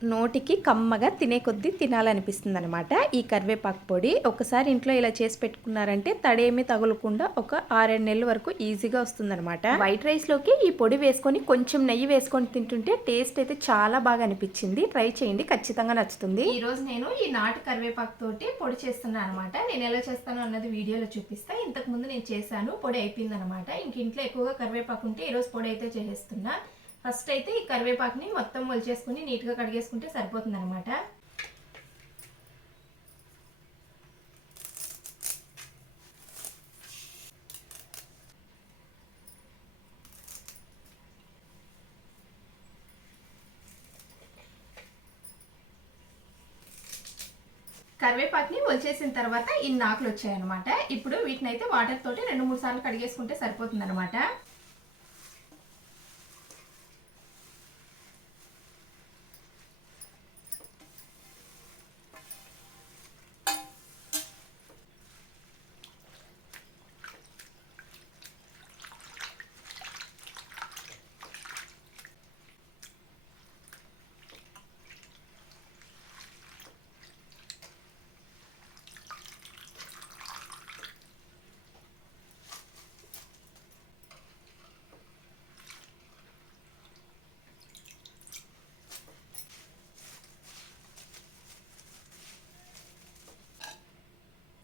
నోటికి కమ్మగా తినే కొద్దీ తినాలనిపిస్తుంది అనమాట ఈ కరివేపాకు పొడి ఒకసారి ఇంట్లో ఇలా చేసి పెట్టుకున్నారంటే తడేమి తగులకుండా ఒక ఆరేడు నెలల వరకు ఈజీగా వస్తుందన్నమాట. వైట్ రైస్లోకి ఈ పొడి వేసుకొని కొంచెం నెయ్యి వేసుకొని తింటుంటే టేస్ట్ అయితే చాలా బాగా అనిపించింది. ట్రై చేయండి ఖచ్చితంగా నచ్చుతుంది. ఈ రోజు నేను ఈ నాటు కరివేపాకు తోటి పొడి చేస్తున్నాను అనమాట నేను ఎలా చేస్తాను అన్నది వీడియోలో చూపిస్తా. ఇంతకు ముందు నేను చేశాను పొడి అయిపోయింది అనమాట ఇంక ఇంట్లో ఎక్కువగా కరివేపాకు ఉంటే ఈ రోజు పొడి అయితే చేసేస్తున్నా. ఫస్ట్ అయితే ఈ కరివేపాకుని మొత్తం ఒలిచేసుకుని నీట్గా కడిగేసుకుంటే సరిపోతుంది అనమాట కరివేపాకుని ఒలిచేసిన తర్వాత ఇన్ని ఆకులు వచ్చాయన్నమాట ఇప్పుడు వీటిని అయితే వాటర్ తోటి రెండు మూడు సార్లు కడిగేసుకుంటే సరిపోతుంది అనమాట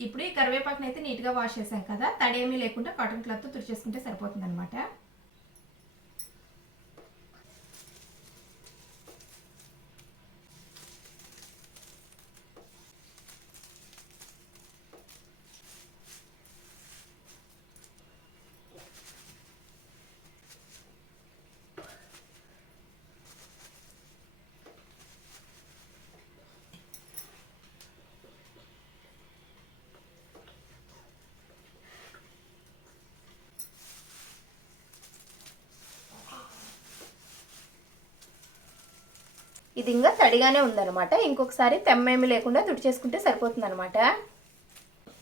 ఇప్పుడు ఈ కరివేపాకుని అయితే నీట్గా వాష్ చేసాం కదా తడేమీ లేకుండా కాటన్ క్లాత్తో తుడిచేసుకుంటే సరిపోతుంది అనమాట ఇది ఇంకా తడిగానే ఉందన్నమాట. ఇంకొకసారి తెమ్మేమి లేకుండా తుడిచేసుకుంటే సరిపోతుంది అనమాట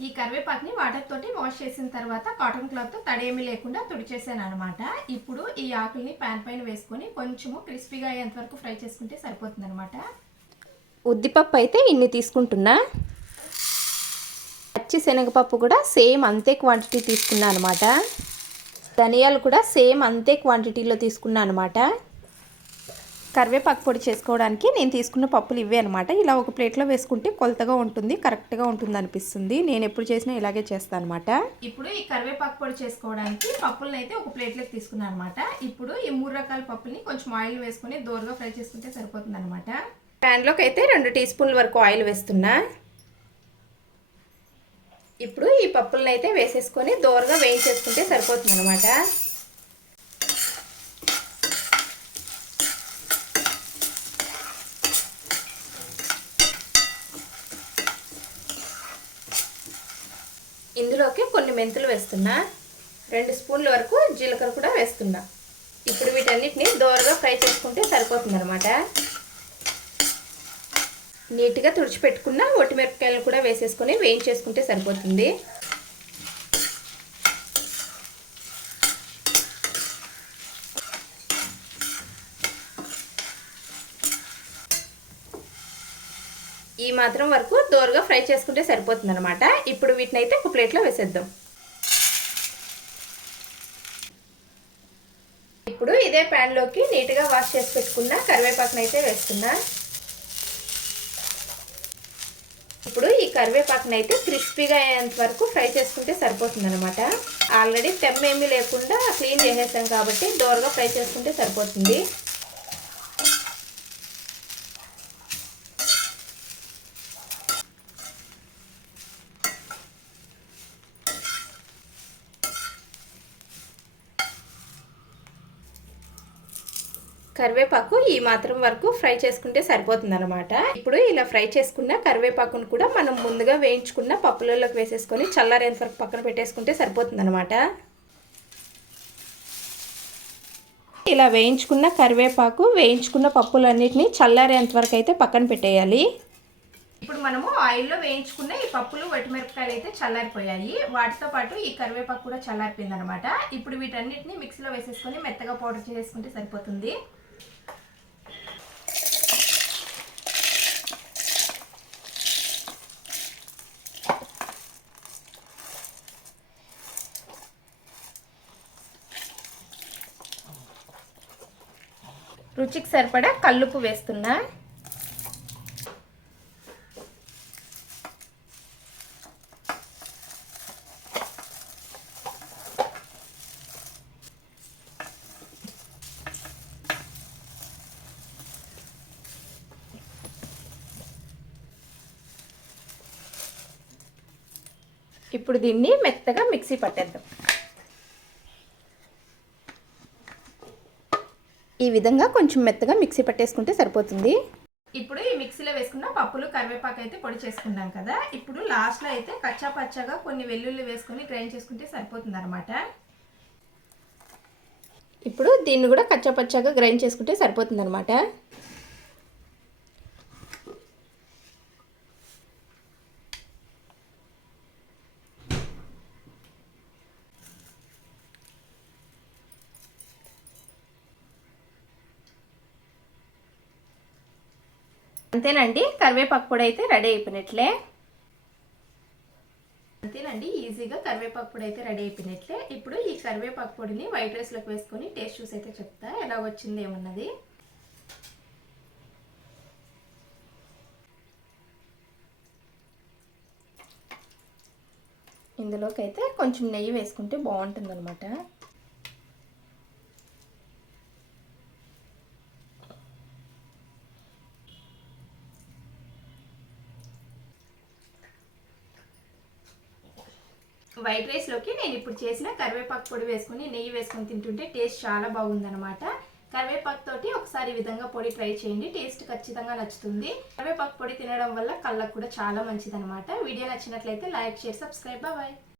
ఈ కరివేపాకుని వాటర్ తోటి వాష్ చేసిన తర్వాత కాటన్ క్లాత్ తడేమి లేకుండా తుడిచేసాను అనమాట ఇప్పుడు ఈ ఆకుల్ని ప్యాన్ పైన వేసుకొని కొంచెము క్రిస్పీగా అయ్యేంత వరకు ఫ్రై చేసుకుంటే సరిపోతుంది అనమాట ఉద్దిపప్పు అయితే ఇన్ని తీసుకుంటున్నా. పచ్చి శనగపప్పు కూడా సేమ్ అంతే క్వాంటిటీ తీసుకున్నా అనమాట ధనియాలు కూడా సేమ్ అంతే క్వాంటిటీలో తీసుకున్నా అనమాట కరివేపాకు పొడి చేసుకోవడానికి నేను తీసుకున్న పప్పులు ఇవే అనమాట ఇలా ఒక ప్లేట్లో వేసుకుంటే కొలతగా ఉంటుంది కరెక్ట్గా ఉంటుంది అనిపిస్తుంది. నేను ఎప్పుడు చేసినా ఇలాగే చేస్తాను అనమాట ఇప్పుడు ఈ కరివేపాకు పొడి చేసుకోవడానికి పప్పులను అయితే ఒక ప్లేట్లోకి తీసుకున్నాను అనమాట ఇప్పుడు ఈ మూడు రకాల పప్పుల్ని కొంచెం ఆయిల్ వేసుకొని దోరగా ఫ్రై చేసుకుంటే సరిపోతుంది అనమాట ప్యాన్లోకి అయితే రెండు టీ స్పూన్ల వరకు ఆయిల్ వేస్తున్నా. ఇప్పుడు ఈ పప్పులను అయితే వేసేసుకొని దోరగా వేయించేసుకుంటే సరిపోతుంది అనమాట ఇందులోకి కొన్ని మెంతులు వేస్తున్నా. రెండు స్పూన్ల వరకు జీలకర్ర కూడా వేస్తున్నా. ఇప్పుడు వీటన్నిటిని దోరగా ఫ్రై చేసుకుంటే సరిపోతుంది అనమాట నీట్గా తుడిచిపెట్టుకున్న ఒట్టిమిరపకాయలు కూడా వేసేసుకొని వేయించేసుకుంటే సరిపోతుంది. ఈ మాత్రం వరకు దోరగా ఫ్రై చేసుకుంటే సరిపోతుంది అనమాట ఇప్పుడు వీటిని అయితే ఒక ప్లేట్లో వేసేద్దాం. ఇప్పుడు ఇదే ప్యాన్లోకి నీట్గా వాష్ చేసి పెట్టుకున్న కరివేపాకును అయితే వేస్తున్నా. ఇప్పుడు ఈ కరివేపాకును అయితే క్రిస్పీగా అయ్యేంత వరకు ఫ్రై చేసుకుంటే సరిపోతుంది అనమాట ఆల్రెడీ తెమ్మేమీ లేకుండా క్లీన్ చేసేసాం కాబట్టి దోరగా ఫ్రై చేసుకుంటే సరిపోతుంది. కరివేపాకు ఈ మాత్రం వరకు ఫ్రై చేసుకుంటే సరిపోతుంది అనమాట ఇప్పుడు ఇలా ఫ్రై చేసుకున్న కరివేపాకును కూడా మనం ముందుగా వేయించుకున్న పప్పులలోకి వేసేసుకొని చల్లారేంత వరకు పక్కన పెట్టేసుకుంటే సరిపోతుంది అనమాట ఇలా వేయించుకున్న కరివేపాకు వేయించుకున్న పప్పులన్నిటిని చల్లారేంత వరకు అయితే పక్కన పెట్టేయాలి. ఇప్పుడు మనము ఆయిల్లో వేయించుకున్న ఈ పప్పులు వటిమిరపకాయలు అయితే చల్లారిపోయాయి. వాటితో పాటు ఈ కరివేపాకు కూడా చల్లారిపోయింది అనమాట ఇప్పుడు వీటన్నిటిని మిక్సీలో వేసేసుకొని మెత్తగా పౌడర్ చేసుకుంటే సరిపోతుంది. రుచికి సరిపడా కల్లుపు వేస్తున్నా. ఇప్పుడు దీన్ని మెత్తగా మిక్సీ పట్టేద్దాం. ఈ విధంగా కొంచెం మెత్తగా మిక్సీ పట్టేసుకుంటే సరిపోతుంది. ఇప్పుడు ఈ మిక్సీలో వేసుకున్న పప్పులు కరివేపాకు అయితే పొడి చేసుకున్నాం కదా. ఇప్పుడు లాస్ట్లో అయితే కచ్చా పచ్చగా కొన్ని వెల్లుల్లి వేసుకొని గ్రైండ్ చేసుకుంటే సరిపోతుంది అనమాట ఇప్పుడు దీన్ని కూడా కచ్చా పచ్చగా గ్రైండ్ చేసుకుంటే సరిపోతుంది అనమాట అంతేనండి కరివేపాకు పొడి అయితే రెడీ అయిపోయినట్లే. అంతేనండి ఈజీగా కరివేపాకు పొడి అయితే రెడీ అయిపోయినట్లే. ఇప్పుడు ఈ కరివేపాకు పొడిని వైట్ రైస్లోకి వేసుకొని టేస్ట్ చూసి అయితే చెప్తా ఎలా వచ్చింది ఏమన్నది. ఇందులోకి అయితే కొంచెం నెయ్యి వేసుకుంటే బాగుంటుంది అనమాట వైట్ రైస్లోకి నేను ఇప్పుడు చేసిన కరివేపాకు పొడి వేసుకుని నెయ్యి వేసుకొని తింటుంటే టేస్ట్ చాలా బాగుందనమాట కరివేపాకు తోటి ఒకసారి ఈ విధంగా పొడి ట్రై చేయండి టేస్ట్ ఖచ్చితంగా నచ్చుతుంది. కరివేపాకు పొడి తినడం వల్ల కళ్ళకు కూడా చాలా మంచిదనమాట వీడియో నచ్చినట్లయితే లైక్ షేర్ సబ్స్క్రైబ్. బాయ్.